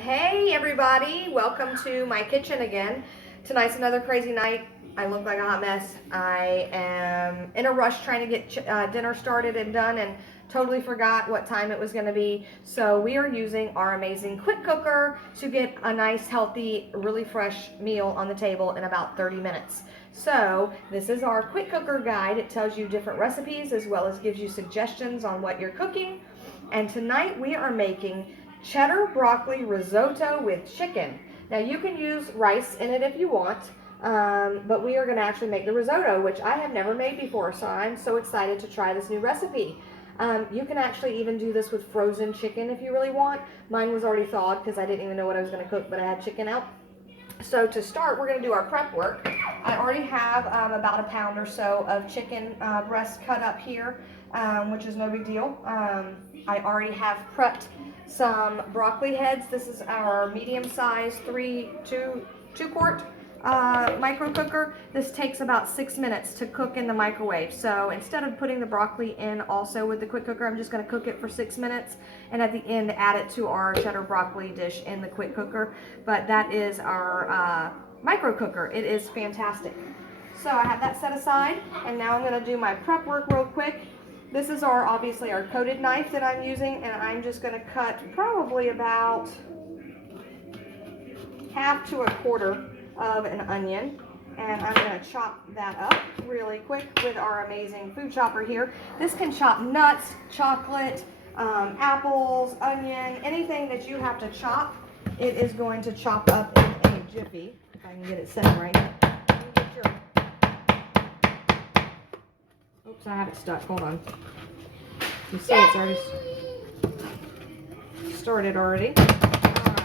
Hey everybody, welcome to my kitchen again. Tonight's another crazy night. I look like a hot mess. I am in a rush trying to get dinner started and done and totally forgot what time it was going to be. So we are using our amazing quick cooker to get a nice, healthy, really fresh meal on the table in about 30 minutes. So this is our quick cooker guide. It tells you different recipes as well as gives you suggestions on what you're cooking. And tonight we are making cheddar broccoli risotto with chicken. Now you can use rice in it if you want, but we are going to actually make the risotto, which I have never made before, so I'm so excited to try this new recipe. You can actually even do this with frozen chicken if you really want. Mine was already thawed because I didn't even know what I was going to cook, but I had chicken out. So to start, we're going to do our prep work. I already have about a pound or so of chicken breast cut up here, which is no big deal. I already have prepped some broccoli heads. This is our medium-sized 2-quart micro cooker. This takes about 6 minutes to cook in the microwave. So instead of putting the broccoli in also with the quick cooker, I'm just going to cook it for 6 minutes and at the end add it to our cheddar broccoli dish in the quick cooker. But that is our micro cooker. It is fantastic. So I have that set aside, and now I'm going to do my prep work real quick. This is obviously our coated knife that I'm using, and I'm just going to cut probably about 1/2 to 1/4 of an onion, and I'm going to chop that up really quick with our amazing food chopper here. This can chop nuts, chocolate, apples, onion, anything that you have to chop. It is going to chop up in a jiffy. If I can get it set right. Oops, I have it stuck. Hold on. You see it's already started already. Alright.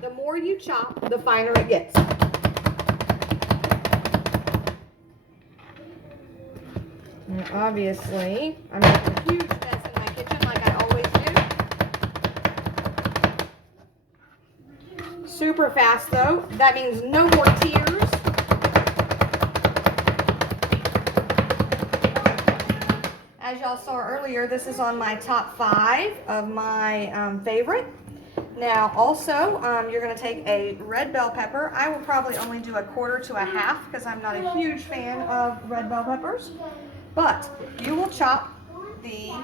The more you chop, the finer it gets. And obviously, I'm making a huge mess in my kitchen like I always do. Super fast though. That means no more tears. As y'all saw earlier, this is on my top 5 of my favorite. Now also, you're going to take a red bell pepper. I will probably only do 1/4 to 1/2 because I'm not a huge fan of red bell peppers. But you will chop the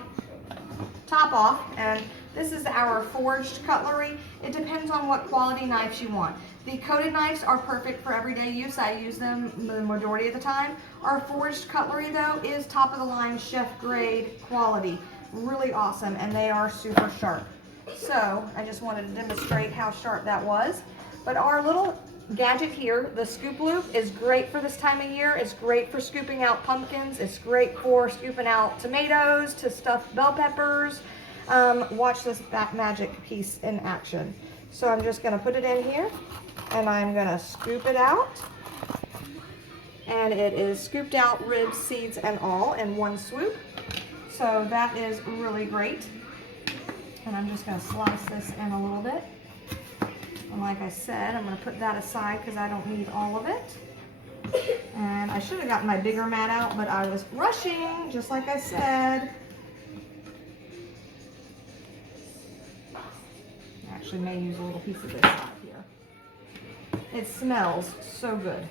top off, and this is our forged cutlery. It depends on what quality knives you want. The coated knives are perfect for everyday use. I use them the majority of the time. Our forged cutlery though is top of the line chef grade quality. Really awesome, and they are super sharp. So I just wanted to demonstrate how sharp that was. But our little gadget here, the scoop loop, is great for this time of year. It's great for scooping out pumpkins. It's great for scooping out tomatoes, to stuff bell peppers. Watch that magic piece in action. So I'm just going to put it in here, and I'm going to scoop it out. And it is scooped out, ribs, seeds, and all in one swoop. So that is really great. And I'm just going to slice this in a little bit. And like I said, I'm going to put that aside because I don't need all of it. And I should have gotten my bigger mat out, but I was rushing, just like I said. I actually may use a little piece of this out here. It smells so good.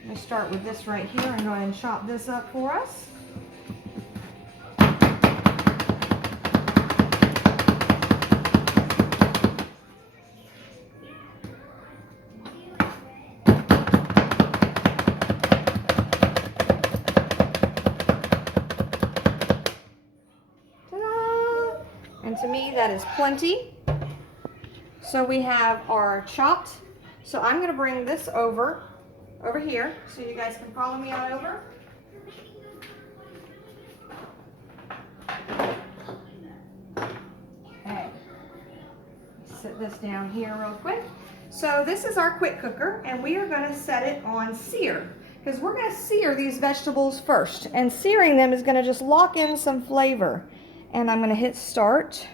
Let me start with this right here and go ahead and chop this up for us. And to me, that is plenty. So we have our chopped. So I'm going to bring this over here so you guys can follow me on over. Okay. Set this down here real quick. So this is our quick cooker, and we are going to set it on sear because we're going to sear these vegetables first, and searing them is going to just lock in some flavor. And I'm going to hit start,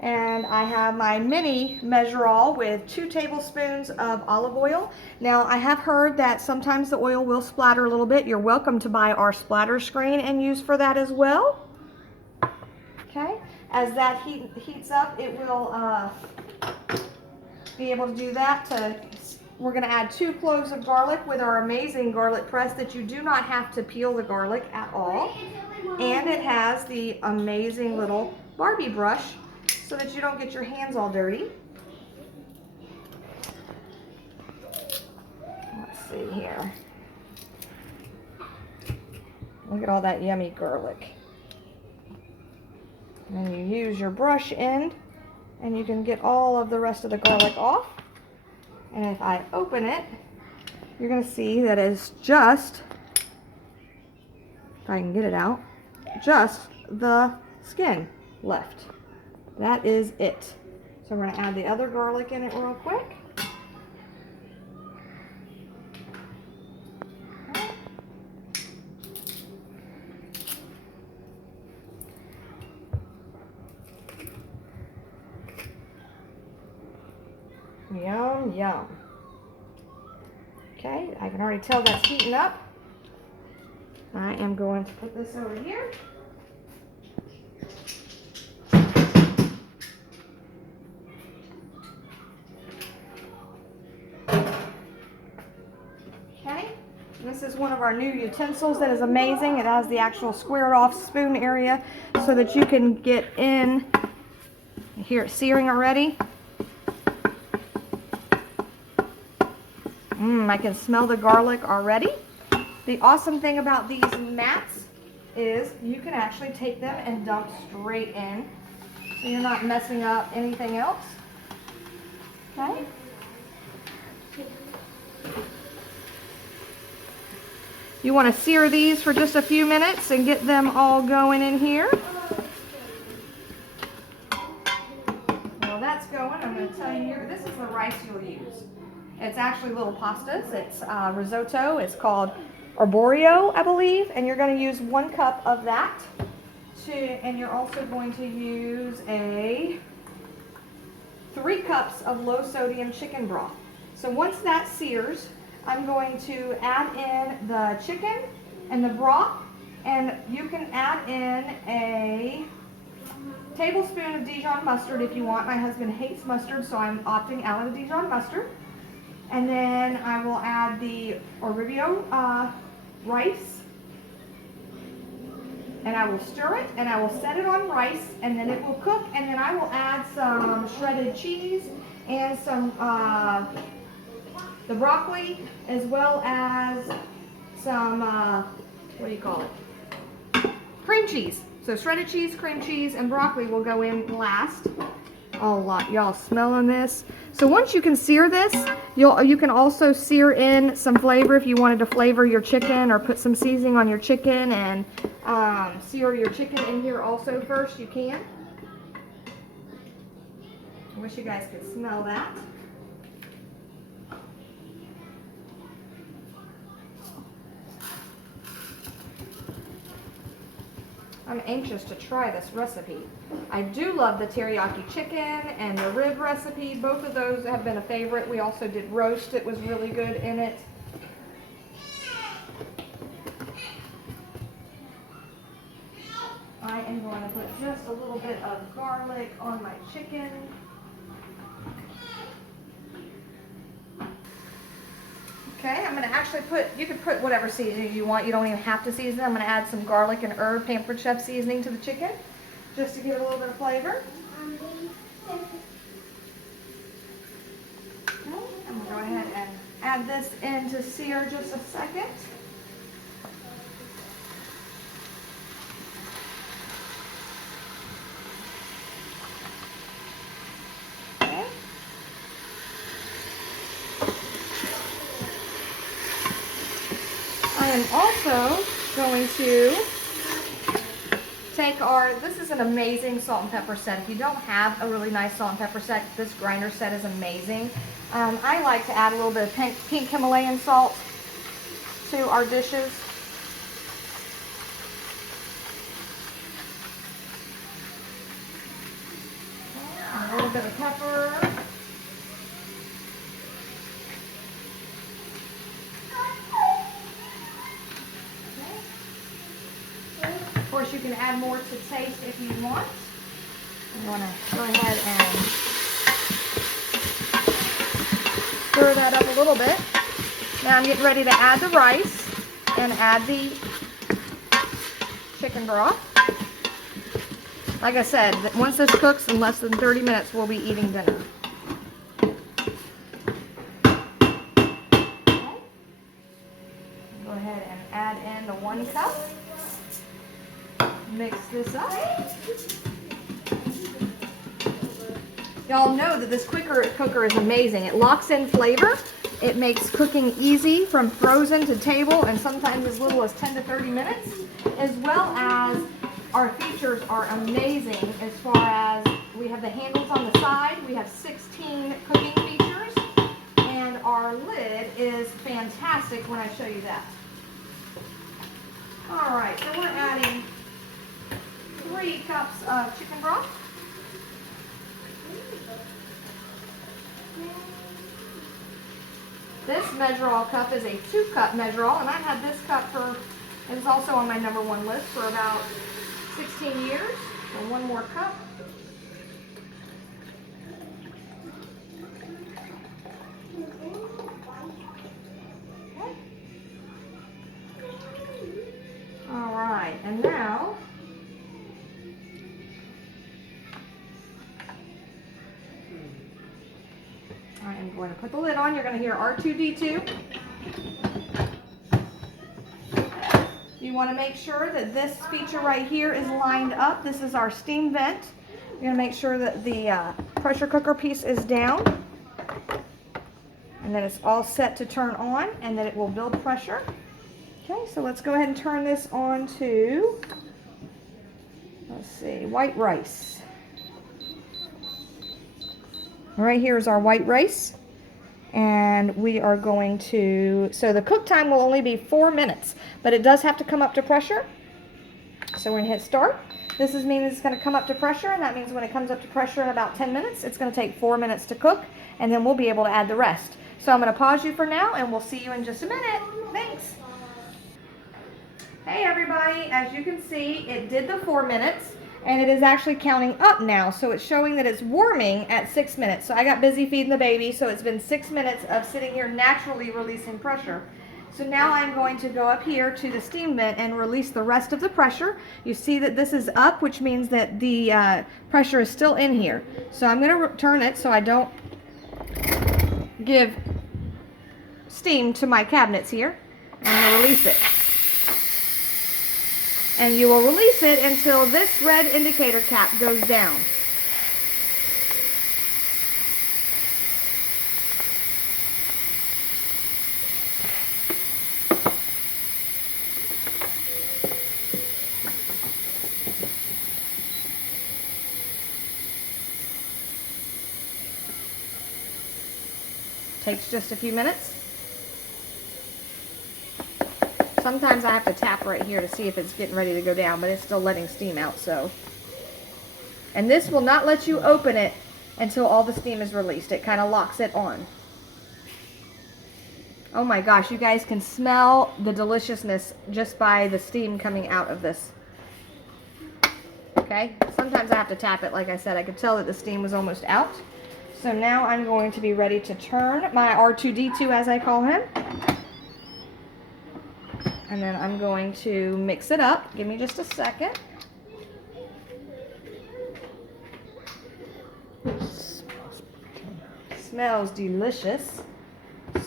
and I have my mini measure-all with 2 tablespoons of olive oil. Now I have heard that sometimes the oil will splatter a little bit. You're welcome to buy our splatter screen and use for that as well. Okay, As that heats up, it will be able to do that. We're going to add 2 cloves of garlic with our amazing garlic press that you do not have to peel the garlic at all. And it has the amazing little Barbie brush so that you don't get your hands all dirty. Let's see here. Look at all that yummy garlic. And you use your brush end and you can get all of the rest of the garlic off. And if I open it, you're going to see that it's just, if I can get it out, just the skin left. That is it. So we're going to add the other garlic in it real quick. Yum, yum. Okay, I can already tell that's heating up. I am going to put this over here. Okay, this is one of our new utensils that is amazing. It has the actual squared off spoon area so that you can get in. You hear it searing already. I can smell the garlic already. The awesome thing about these mats is you can actually take them and dump straight in, so you're not messing up anything else. Okay. You want to sear these for just a few minutes and get them all going in here. While that's going, I'm going to tell you, this is the rice you'll use. It's actually little pastas. It's risotto. It's called arborio, I believe. And you're going to use 1 cup of that. And you're also going to use 3 cups of low sodium chicken broth. So once that sears, I'm going to add in the chicken and the broth. And you can add in a tablespoon of Dijon mustard if you want. My husband hates mustard, so I'm opting out of the Dijon mustard. And then I will add the arborio rice, and I will stir it, and I will set it on rice, and then it will cook, and then I will add some shredded cheese and some the broccoli, as well as some what do you call it? Cream cheese. So shredded cheese, cream cheese, and broccoli will go in last. A lot. Y'all smelling this? So once you can sear this, you can also sear in some flavor if you wanted to flavor your chicken or put some seasoning on your chicken and sear your chicken in here also first. You can. I wish you guys could smell that. I'm anxious to try this recipe. I do love the teriyaki chicken and the rib recipe. Both of those have been a favorite. We also did roast. It was really good in it. I am going to put just a little bit of garlic on my chicken. Okay, I'm going to actually you can put whatever seasoning you want. You don't even have to season it. I'm going to add some garlic and herb Pampered Chef seasoning to the chicken, just to give it a little bit of flavor. Okay, I'm going to go ahead and add this in to sear just a second. I am also going to take this is an amazing salt and pepper set. If you don't have a really nice salt and pepper set, this grinder set is amazing. I like to add a little bit of pink Himalayan salt to our dishes. A little bit of pepper. Of course, you can add more to taste if you want. I'm going to go ahead and stir that up a little bit. Now I'm getting ready to add the rice and add the chicken broth. Like I said, once this cooks in less than 30 minutes, we'll be eating dinner. Okay. Go ahead and add in the 1 cup. Mix this up. Y'all know that this cooker is amazing. It locks in flavor. It makes cooking easy from frozen to table, and sometimes as little as 10 to 30 minutes, as well as our features are amazing as far as we have the handles on the side. We have 16 cooking features, and our lid is fantastic when I show you that. All right, so we're adding 3 cups of chicken broth. This measure-all cup is a 2-cup measure-all, and I've had this cup for, it was also on my #1 list for about 16 years. So 1 more cup. Okay. All right, and now I am going to put the lid on. You're going to hear R2-D2. You want to make sure that this feature right here is lined up. This is our steam vent. You're going to make sure that the pressure cooker piece is down, and that it's all set to turn on, and that it will build pressure. Okay, so let's go ahead and turn this on to, let's see, white rice. Right here is our white rice. And we are going to, so the cook time will only be 4 minutes, but it does have to come up to pressure. So we're going to hit start. This means it's going to come up to pressure, and that means when it comes up to pressure in about 10 minutes, it's going to take 4 minutes to cook, and then we'll be able to add the rest. So I'm going to pause you for now, and we'll see you in just a minute. Thanks. Hey everybody, as you can see, it did the 4 minutes. And it is actually counting up now, so it's showing that it's warming at 6 minutes. So I got busy feeding the baby, so it's been 6 minutes of sitting here naturally releasing pressure. So now I'm going to go up here to the steam vent and release the rest of the pressure. You see that this is up, which means that the pressure is still in here. So I'm going to turn it so I don't give steam to my cabinets here. I'm going to release it. And you will release it until this red indicator cap goes down. Takes just a few minutes. Sometimes I have to tap right here to see if it's getting ready to go down, but it's still letting steam out, so. And this will not let you open it until all the steam is released. It kind of locks it on. Oh my gosh, you guys can smell the deliciousness just by the steam coming out of this. Okay, sometimes I have to tap it. Like I said, I could tell that the steam was almost out. So now I'm going to be ready to turn my R2-D2, as I call him. And then I'm going to mix it up. Give me just a second. Smells delicious.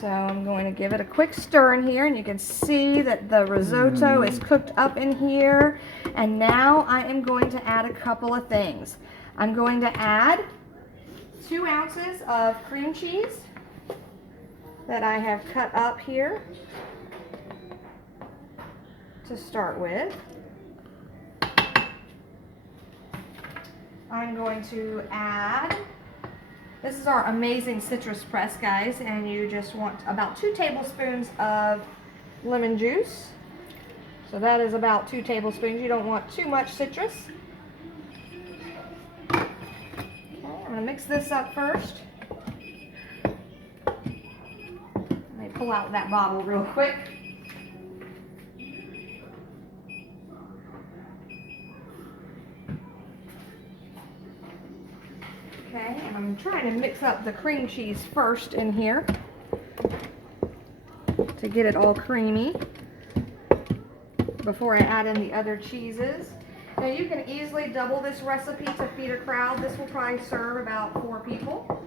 So I'm going to give it a quick stir in here, and you can see that the risotto is cooked up in here. And now I am going to add a couple of things. I'm going to add 2 ounces of cream cheese that I have cut up here to start with. I'm going to add, this is our amazing citrus press, guys, and you just want about 2 tablespoons of lemon juice. So that is about 2 tablespoons. You don't want too much citrus. Okay, I'm going to mix this up first. Let me pull out that bottle real quick. And I'm trying to mix up the cream cheese first in here to get it all creamy before I add in the other cheeses. Now you can easily double this recipe to feed a crowd. This will probably serve about 4 people.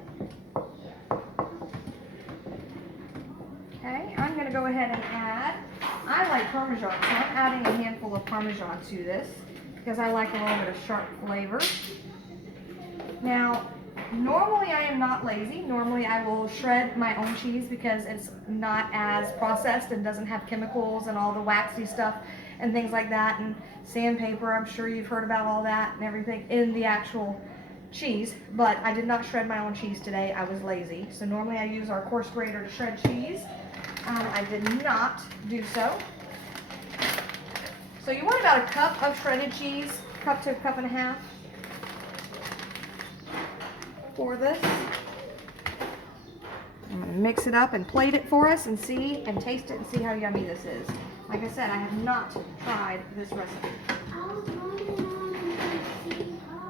Okay, I'm going to go ahead and add, I like Parmesan, so I'm adding a handful of Parmesan to this because I like a little bit of sharp flavor. Now, normally I am not lazy. Normally I will shred my own cheese because it's not as processed and doesn't have chemicals and all the waxy stuff and things like that, and sandpaper. I'm sure you've heard about all that and everything in the actual cheese, but I did not shred my own cheese today. I was lazy. So normally I use our coarse grater to shred cheese. I did not do so. So you want about a cup of shredded cheese, cup to a cup and a half for this. I'm going to mix it up and plate it for us and see and taste it and see how yummy this is. Like I said, I have not tried this recipe.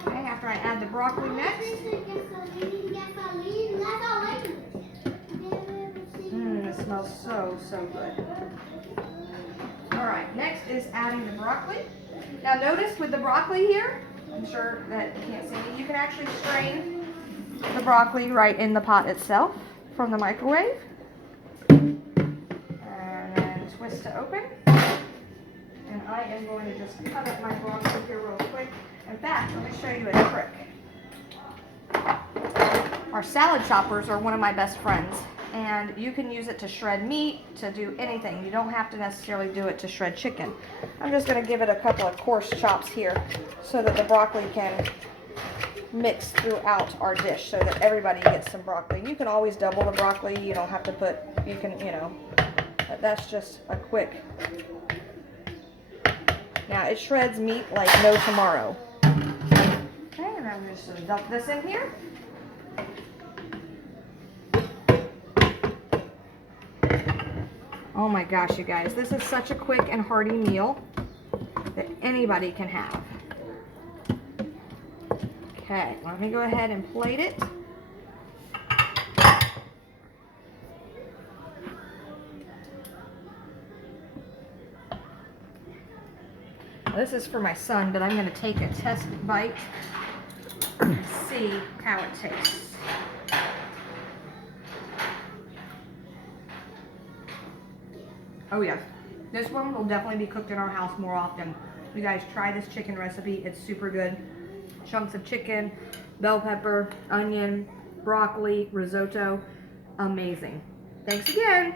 Okay, after I add the broccoli next. It smells so, so good. Alright, next is adding the broccoli. Now notice with the broccoli here, I'm sure that you can't see me, you can actually strain the broccoli right in the pot itself from the microwave. And then twist to open. And I am going to just cut up my broccoli here real quick. In fact, let me show you a trick. Our salad choppers are one of my best friends, and you can use it to shred meat, to do anything. You don't have to necessarily do it to shred chicken. I'm just going to give it a couple of coarse chops here so that the broccoli can mix throughout our dish so that everybody gets some broccoli. You can always double the broccoli. You don't have to put, you can, you know, but that's just a quick. Now it shreds meat like no tomorrow. Okay, and I'm just going to dump this in here. Oh my gosh, you guys, this is such a quick and hearty meal that anybody can have. Okay, let me go ahead and plate it. This is for my son, but I'm going to take a test bite and see how it tastes. Oh yeah, this one will definitely be cooked in our house more often. You guys try this chicken recipe, it's super good. Chunks of chicken, bell pepper, onion, broccoli, risotto, amazing. Thanks again.